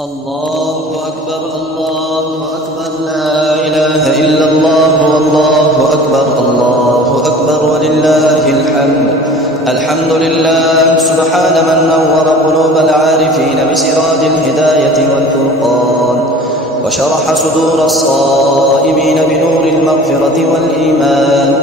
الله أكبر الله أكبر لا إله إلا الله والله أكبر الله أكبر ولله الحمد. الحمد لله سبحان من نور قلوب العارفين بسراج الهداية والفرقان، وشرح صدور الصائمين بنور المغفرة والإيمان،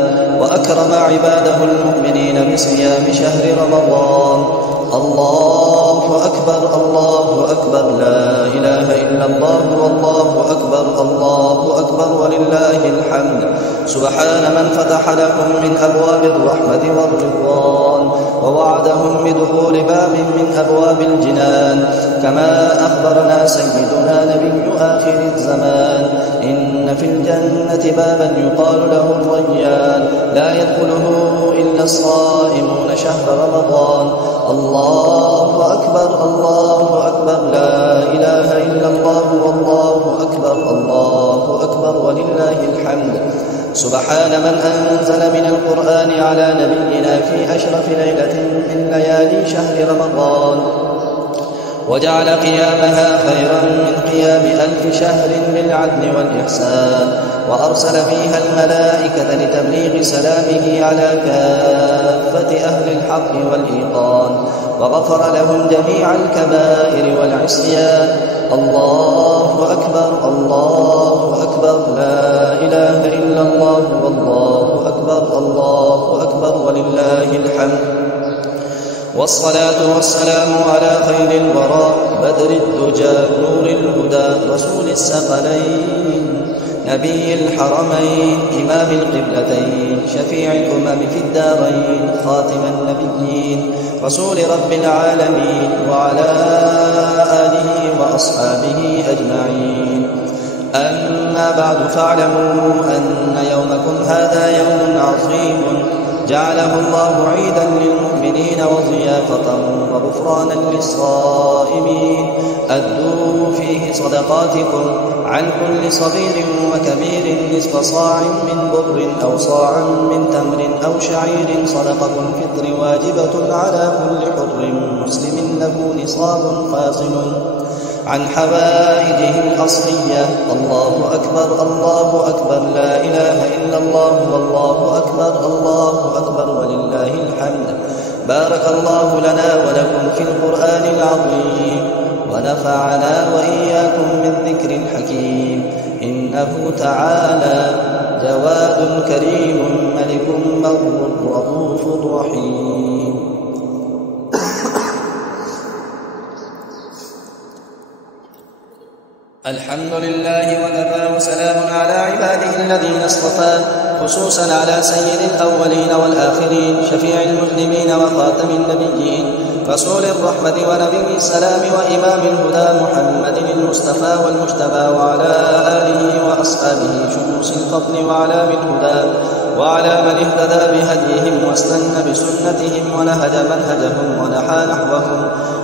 وأكرم عباده المؤمنين بصيام شهر رمضان. الله أكبر الله أكبر لا إله إلا الله والله أكبر الله أكبر ولله الحمد. سبحان من فتح لهم من أبواب الرحمة والرضوان، ووعدهم بدخول باب من أبواب الجنان، كما أخبرنا سيدنا نبي آخر الزمان: إن في الجنة بابا يقال له الريان، لا يدخله إلا الصائمون شهر رمضان. الله أكبر الله أكبر لا إله إلا الله والله أكبر الله أكبر ولله الحمد. سبحان من أنزل من القرآن على نبينا في أشرف ليلة من ليالي شهر رمضان، وجعل قيامها خيرا من قيام 1000 شهر بالعدل والإحسان، وأرسل فيها الملائكة لتبليغ سلامه على كافة أهل الحق والإيقان، وغفر لهم جميع الكبائر والعصيان. الله أكبر الله أكبر لا إله إلا الله والله أكبر الله أكبر ولله الحمد. والصلاة والسلام على خير الورى بدر الدجى نور الهدى رسول الثقلين نبي الحرمين إمام القبلتين شفيع الأمم في الدارين خاتم النبيين رسول رب العالمين وعلى آله وأصحابه أجمعين. أما بعد، فاعلموا أن يومكم هذا يوم عظيم جعله الله عيدا للمؤمنين وضيافة وغفرانا للصائمين. أدوا فيه صدقاتكم عن كل صغير وكبير نصف صاع من بر أو صاعا من تمر أو شعير. صدقة الفطر واجبة على كل حر مسلم له نصاب فاصل عن حوائجه الأصلية. الله أكبر الله أكبر لا إله إلا الله والله أكبر الله أكبر ولله الحمد. بارك الله لنا ولكم في القرآن العظيم، ونفعنا وإياكم بالذكر الحكيم. إنه تعالى جواد كريم ملك بر رؤوف رحيم. الحمد لله وكفى وسلام على عباده الذين اصطفى، خصوصا على سيد الأولين والآخرين شفيع المسلمين وخاتم النبيين رسول الرحمة ونبي السلام وإمام الهدى محمد المصطفى والمجتبى، وعلى آله وأصحابه شموس الفضل وأعلام الهدى، وعلى من اهتدى بهديهم واستنى بسنتهم ونهج منهجهم ونحى نحوهم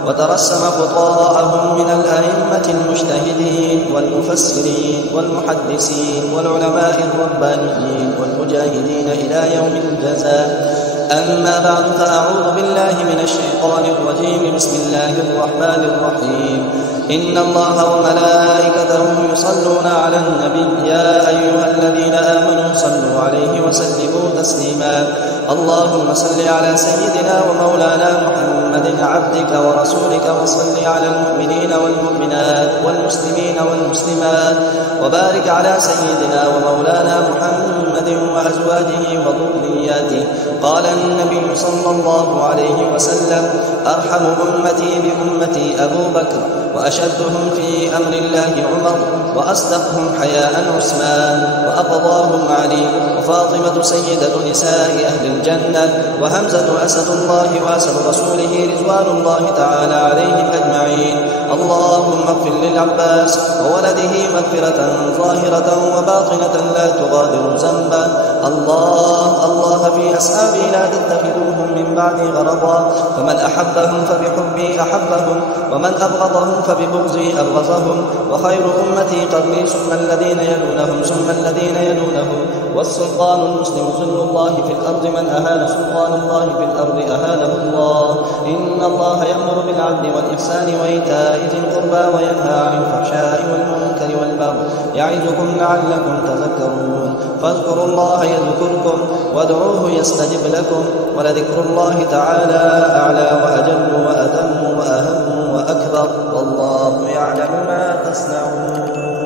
وترسم خطاءهم من الأئمة المجتهدين والمفسرين والمحدثين والعلماء الربانيين والمجاهدين إلى يوم الجزاء. أما بعد، فأعوذ بالله من الشيطان الرجيم. بسم الله الرحمن الرحيم. إن الله وملائكته يصلون على النبي يا أيها الذين آمنوا صلوا عليه وسلموا تسليما. اللهم صل على سيدنا ومولانا محمد عبدك ورسولك، وصل على المؤمنين والمؤمنات والمسلمين والمسلمات، وبارك على سيدنا ومولانا محمد وأزواجه وذرياته. قال النبي صلى الله عليه وسلم: أرحم أمتي بأمتي أبو بكر، وأشدهم في أمر الله عمر، وأصدقهم حياء عثمان، وأقضاهم علي، وفاطمة سيدة نساء أهل الجنة، وهمزة أسد الله وأسد رسوله رضوان الله تعالى عليهم أجمعين. اللهم اغفر للعباس وولده مغفرة ظاهرة وباطنة لا تغادر ذنبا. الله في أصحابي لا تتخذوهم من بعدي غرضا، فمن أحبهم فبحبي أحبهم، ومن أبغضهم فببغضي أبغضهم. وخير أمتي قرني، ثم الذين يلونهم ثم الذين يلونهم. والسلطان المسلم ذل الله في الأرض، من أهان سلطان الله في الأرض أهانه الله. إن الله يأمر بالعدل والإحسان وإيتاء ذي القربى وينهى عن الفحشاء والمنكر والبغي يعظكم لعلكم تذكرون فاذكروا الله يذكركم وادعوه يستجب لكم ولذكر الله تعالى أعلى وأجل وأتم وأهم وأكبر والله يعلم ما تصنعون.